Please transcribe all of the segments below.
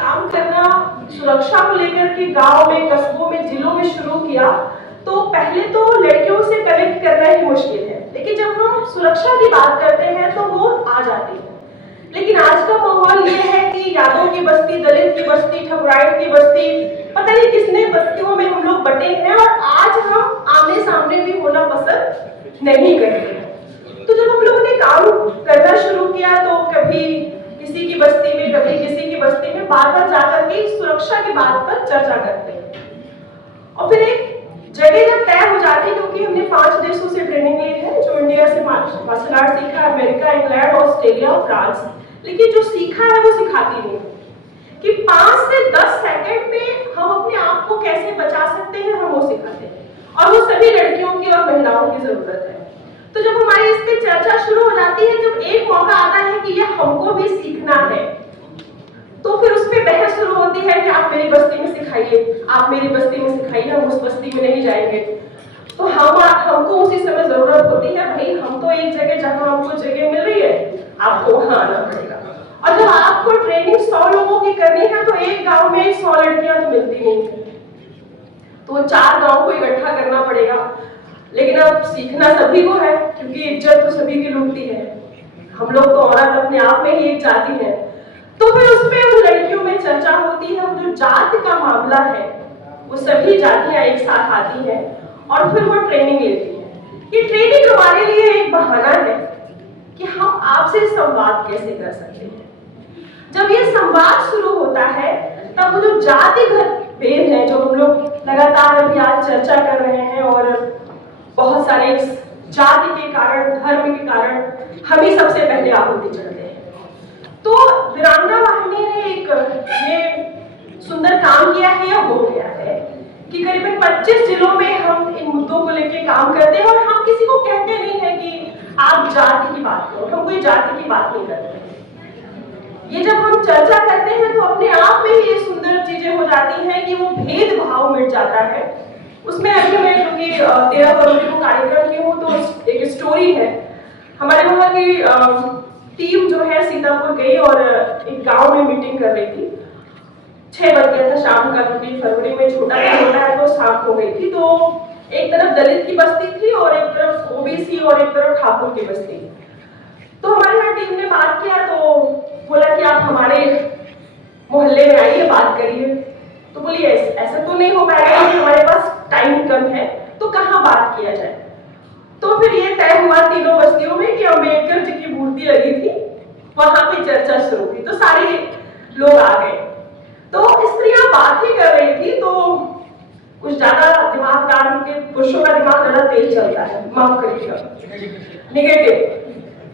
काम करना सुरक्षा को लेकर के गांव में, कस्बों में, जिलों में शुरू किया तो पहले तो लड़कियों से कनेक्ट करना ही मुश्किल है, लेकिन जब हम सुरक्षा की बात करते हैं तो वो आ जाती है। लेकिन आज का माहौल ये है कि यादव की बस्ती, दलित की बस्ती, ठकुराइन की बस्ती, पता नहीं किसने बस्तियों में हम लोग बटे हैं और आज हम आमने सामने भी होना पसंद नहीं करते। तो जब हम लोगों ने काम करना शुरू किया तो कभी किसी की बस्ती में, कभी किसी की बस्ती में, बार बार जाकर के सुरक्षा की बात पर चर्चा करते हैं। और फिर एक जगह जब तय हो जाती है, क्योंकि हमने 5 देशों से ट्रेनिंग ली है, जो इंडिया से मार्शल आर्ट सीखा, अमेरिका, इंग्लैंड, ऑस्ट्रेलिया और फ्रांस, लेकिन जो सीखा है वो सिखाती नहीं कि 5 से 10 सेकंड में हम अपने आप को कैसे बचा सकते हैं, हम वो सिखाते हैं और वो सभी लड़कियों की और महिलाओं की जरूरत है। तो जब हमारी इस पे चर्चा शुरू हो जाती है, जब एक मौका आता है कि ये हमको भी सीखना है, तो फिर उस पे बहस शुरू होती है कि आप मेरी बस्ती में सिखाइए, आप मेरी बस्ती में सिखाइए, हम उस बस्ती में नहीं जाएंगे। तो हमको उसी समय जरूरत होती है, भाई हम तो एक जगह, जहां हमको जगह मिल रही है, आपको वहां आना पड़ेगा। और जब आपको ट्रेनिंग 100 लोगों की करनी है तो एक गांव में 100 लड़कियां तो मिलती नहीं, तो 4 गांव को इकट्ठा करना पड़ेगा। लेकिन अब सीखना सभी को है, क्योंकि इज्जत तो सभी की लूटती है, हम लोग तो औरत अपने आप में ही एक जाति है। तो फिर उसमें उन लड़कियों में चर्चा होती है, जो जाति का मामला है वो सभी जातियां एक साथ आती हैं और फिर वो ट्रेनिंग लेती है। ये ट्रेनिंग हमारे लिए एक बहाना है कि हम आपसे संवाद कैसे कर सकते हैं। जब ये संवाद शुरू होता है तब वो जो जातिगत भेद है, जो हम लोग लगातार अभी आज चर्चा कर रहे हैं, और बहुत सारे जाति के कारण, धर्म के कारण हम ही सबसे पहले आहुति चढ़ते हैं। तो वीरांगना वाहिनी ने एक ये सुंदर काम किया है, या हो गया है कि करीबन 25 जिलों में हम इन मुद्दों को लेकर काम करते हैं और हम किसी को कहते नहीं है कि आप जाति की बात करो, हम कोई जाति की बात नहीं करते। ये जब हम चर्चा करते हैं तो अपने आप में ही ये सुंदर चीजें हो जाती हैं कि वो भेदभाव मिट जाता है। उसमें अभी मैं, क्योंकि 13 फरवरी को कार्यक्रम की हूँ, तो एक स्टोरी है। हमारे वहाँ की टीम जो है सीतापुर गई और एक गांव में मीटिंग कर रही थी। 6 बज गया था शाम का, क्योंकि फरवरी में छोटा दिन होता है, तो शाम हो गई थी। तो एक तरफ दलित की बस्ती थी और एक तरफ ओबीसी और एक तरफ ठाकुर की बस्ती। तो हमारे यहाँ टीम ने बात किया, तो बोला कि आप हमारे मोहल्ले में आइए, बात करिए। तो बोलिए ऐसा तो नहीं हो पाएगा, हमारे पास टाइम कम है, तो कहाँ बात किया जाए। तो फिर ये तय हुआ तीनों बस्तियों में कि अम्बेडकर जी की मूर्ति लगी थी, वहां पे चर्चा शुरू हुई। तो सारे लोग आ गए, तो स्त्रियां बात ही कर रही थी, तो कुछ ज्यादा दिमागदार के पुरुषों का दिमाग ज्यादा तेज चलता है, माफ करिएगा, निगेटिव।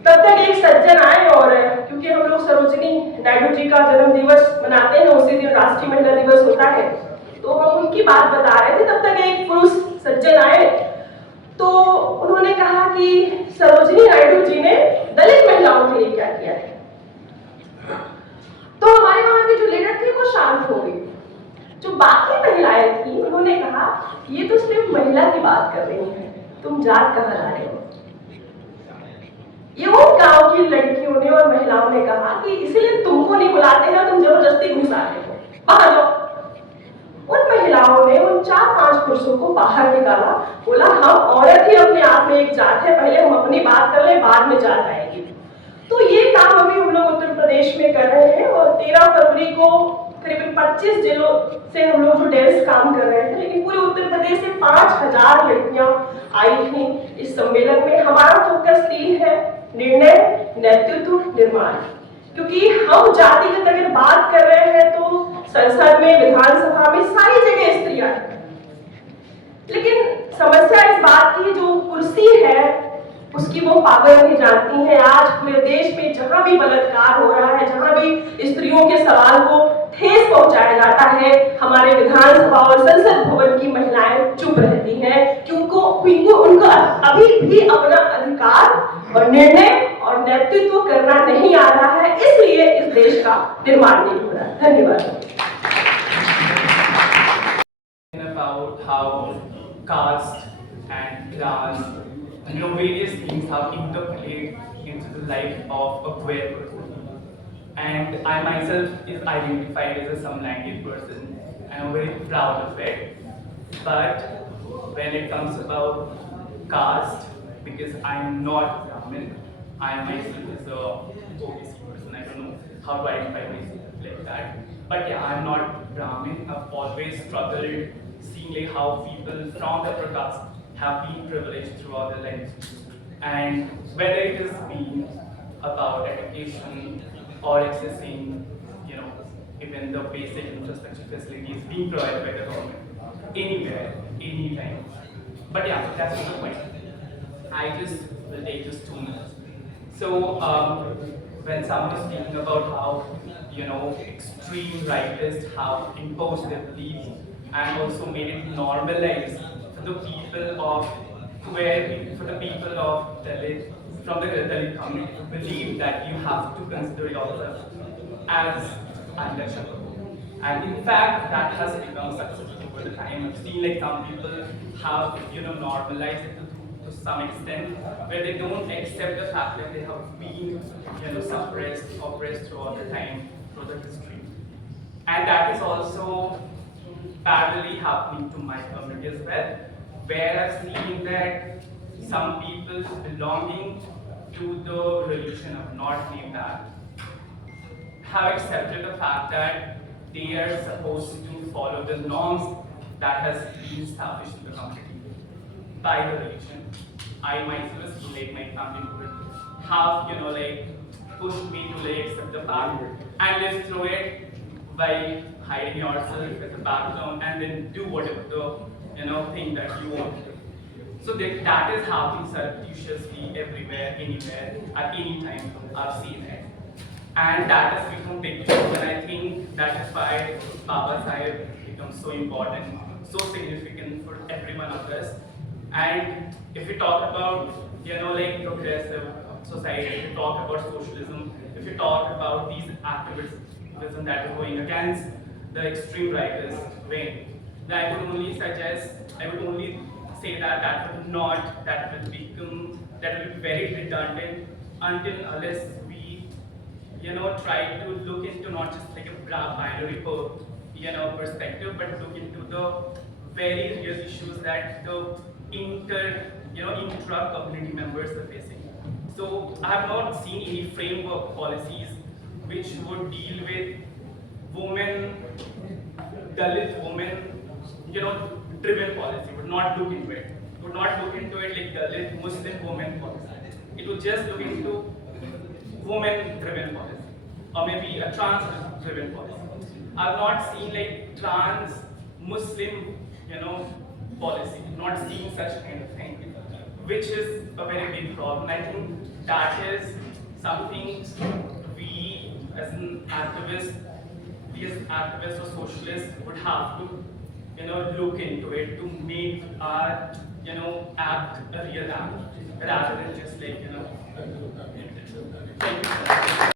तब तक एक सज्जन आए, और क्योंकि हम लोग सरोजिनी नायडू जी का जन्म दिवस मनाते हैं, उसी दिन राष्ट्रीय महिला दिवस होता है, तो हम उनकी बात बता रहे थे। तब तक एक पुरुष सज्जन आए, तो उन्होंने कहा कि सरोजिनी नायडू जी ने दलित महिलाओं के लिए क्या किया है। तो हमारे वहां के जो लीडर थे वो शांत हो गए। जो बाकी महिलाएं थी उन्होंने कहा ये तो सिर्फ महिला की बात कर रही है, तुम जात कहाँ ला रहे हो। ये वो गांव की लड़कियों ने और महिलाओं ने कहा कि इसीलिए तुमको नहीं बुलाते हैं, तुम जबरदस्ती घुस आते हो, बाहर जाओ। उन महिलाओं ने उन 4-5 पुरुषों को बाहर निकाला, बोला हम औरत ही अपने आप में एक जात है, पहले हम अपनी बात कर ले, बाद में जात आएगी। तो ये काम अभी हम लोग उत्तर प्रदेश में कर रहे हैं, और 13 फरवरी को करीबन 25 जिलों से हम लोग जो डेल्स काम कर रहे हैं, लेकिन पूरे उत्तर प्रदेश से 5000 लड़कियां आई थी इस सम्मेलन में। हमारा फोकस 3 है, निर्णय, नेतृत्व, निर्माण। क्योंकि हम जातिगत अगर बात कर रहे हैं तो संसद में, विधानसभा में, सारी जगह स्त्रियां हैं, लेकिन समस्या इस बात की, जो कुर्सी है उसकी वो पावर नहीं जानती है। आज पूरे देश में जहां भी बलात्कार हो रहा है, जहां भी स्त्रियों के सवाल को ठेस पहुंचाया जाता है, हमारे विधानसभा और संसद भवन की महिलाएं चुप रहती हैं, क्योंकि उनका अभी भी अपना अधिकार और निर्णय और नेतृत्व करना नहीं आ रहा है, इसलिए इस देश का निर्माण नहीं हो रहा है। धन्यवाद। About how caste and class and various things have interplayed into the life of a queer person. and I myself is identified as a some language person, and I'm very proud of it. But when it comes about caste, because I'm not Brahmin, I myself is a OBC person. I don't know how to identify myself like that. But yeah, I'm not Brahmin. I've always struggled seeing like how people from the upper caste have been privileged throughout their lives. And whether it is been about education or accessing, you know, even the basic infrastructure facilities being provided by the government, anywhere, anytime. But yeah, that's not the point. I just will take just 2 minutes. So when someone is speaking about how extreme rightists have imposed their beliefs and also made it normalized for the people of for the people of Dalit from the Dalit community to believe that you have to consider yourself as untouchable. And in fact, that has become successful over the time. I've seen like some people have normalized it to some extent, where they don't accept the fact that they have been suppressed, oppressed throughout the time, through the history. And that is also parallelly happening to my community as well, where I've seen that some people belonging to the religion of not Nepal have accepted the fact that they are supposed to follow the norms that has been established in the community by the religion. I myself, like my family would have, pushed me to accept the fact and live through it by hiding yourself at the background and then do whatever the thing that you want to do. So that is happening surreptitiously everywhere, anywhere, at any time. I've seen it. And that has become big issue, and I think that is why Baba Sahib becomes so important, so significant for every one of us. And if we talk about, progressive society, if we talk about socialism, if we talk about these activism that is going against the extreme rightist wing, then I would only say that will be very redundant until unless we try to look into not just like a binary perspective, but look into the very real issues that the intra-community members are facing. So I have not seen any framework policies which would deal with women, Dalit women, driven policy, would not look into it. Would not look into it like Dalit Muslim women policy. It would just look into women-driven policy, or maybe a trans-driven policy. I've not seen like trans-Muslim, policy. Not seen such kind of thing, which is a very big problem. I think that is something we, as activists or socialists, would have to, look into it to make our, act a real act, rather than just like, Thank you.